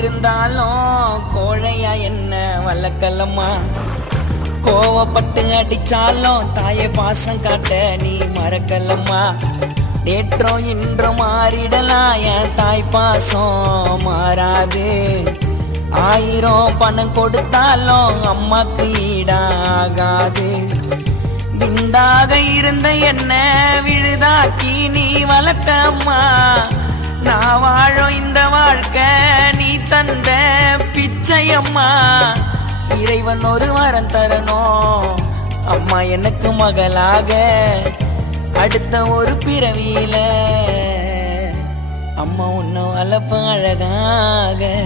இருந்தாலும் கோழையா என்ன வல்லக்கல்லம்மா கோவப்பட்டு அடிச்சாலும் தாயை பாசம் காட்ட நீ மறக்கலம்மா. நேற்றோ இன்றோ மாறிடலாம் என் தாய் பாசம் மாறாது. ஆயிரம் பணம் கொடுத்தாலும் அம்மாக்கு ஈடாகாது. விந்தாக இருந்த என்ன விழுதாக்கி நீ வளர்த்தம்மா. தந்த பிச்சையம்மா. இறைவன் ஒரு வரம் தரணும். அம்மா எனக்கு மகளாக. அடுத்த ஒரு பிறவியில. அம்மா உன்னை வளர்ப்பு அழகாக.